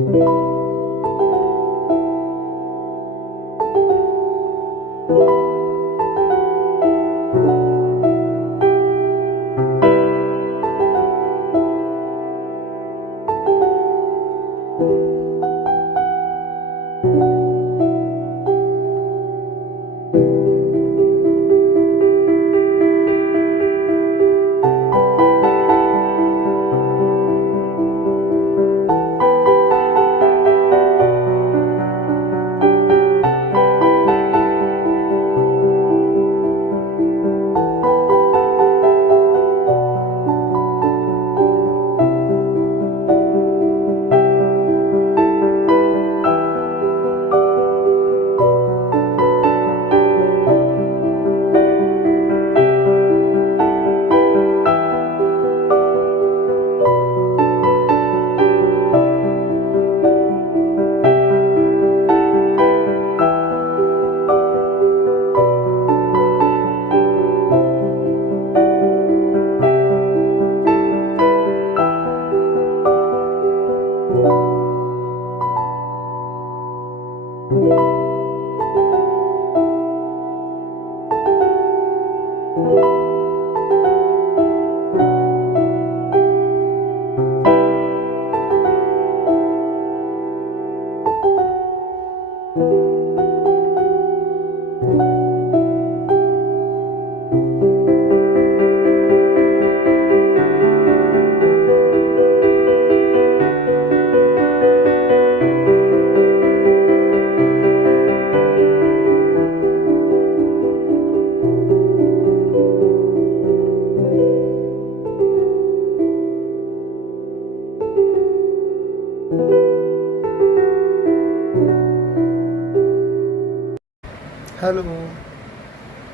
Hello,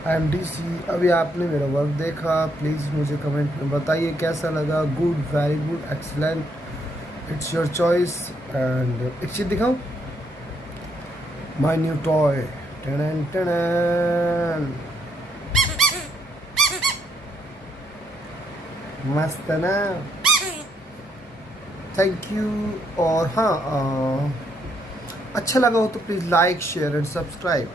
I am DC. अभी आपने मेरा वर्क देखा, प्लीज़ मुझे कमेंट में बताइए कैसा लगा। Good, very good, excellent, it's your choice. And एक चीज़ दिखाऊँ, माय न्यू टॉय। टन टन, मस्त है ना? Thank you. और हाँ, अच्छा लगा हो तो please like, share and subscribe.